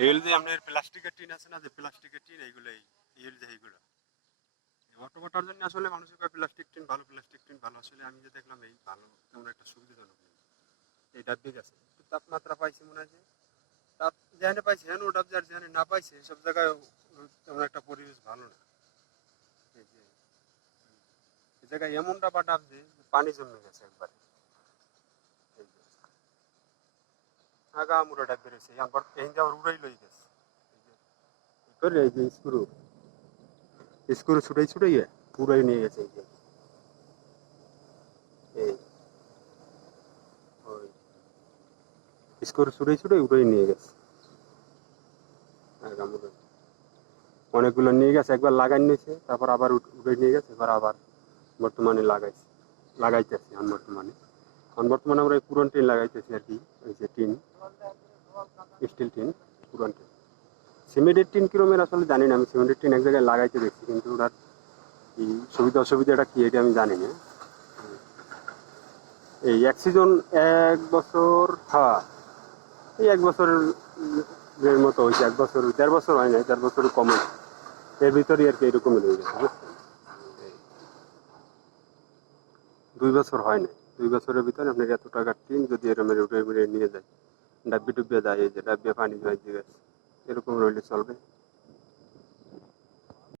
এগুলো যে আপনার প্লাস্টিকের টিন আছে না, যে প্লাস্টিকের টিন এইগুলো এই যে এইগুলো অটো কাটার জন্য আসলে মানুষের প্লাস্টিক টিন ভালো, প্লাস্টিক টিন ভালো। আসলে আমি যে দেখলাম এই ভালো তেমন একটা সুবিধাজনক নেই। এই ডাব্বে গেছে তাপমাত্রা পাইছে মনে হয় যে তাপ যেখানে পাইছে হ্যাঁ ওটা, যার যেখানে না পাইছে সব জায়গায় তেমন একটা পরিবেশ ভালো না। এই যে এই জায়গায় এমনটা বা ডাব যে পানি জমে গেছে একবারে। এই যে আগা মুড়া ডাব বেড়েছে এবার এই যাওয়ার উড়াই লই গেছে। এই করে এই যে স্ক্রু স্ক্রু ছুটাই ছুটাইয়ে পুরাই নিয়ে গেছে। এই যে এই ওই স্ক্রু ছুটাই ছুটাই উড়াই নিয়ে গেছে আগা মুড়া। অনেকগুলো নিয়ে গেছে, একবার লাগাই নিয়েছে, তারপর আবার উঠে নিয়ে গেছে, এবার আবার বর্তমানে লাগাইতেছি এখন বর্তমানে। এখন বর্তমানে আমরা এই পুরান টিন লাগাইতেছি আর কি। এই যে টিন, স্টিল টিন, পুরান টিন। সিমেন্টের টিন কিরমের আসলে জানি না, আমি সিমেন্টের টিন এক জায়গায় লাগাইতে দেখছি, কিন্তু ওটার কি সুবিধা অসুবিধাটা কি এটা আমি জানি না। এই এক সিজন, এক বছর, হ্যাঁ এই এক বছরের মতো হয়েছে, 1 বছর 1.5 বছর হয় না, 1.5 বছর কম হয়েছে। এর ভিতরে আর কি এরকমই রয়ে গেছে, বুঝছেন? 2 বছর হয় না, 2 বছরের ভিতরে আপনার এত টাকার টিন যদি এরকম উঠে নিয়ে যায়, ডাব্বি ডুবিয়ে যায়, এই যে ডাব্বিয়ে পানি জমে গেছে, এরকম রইলে চলবে?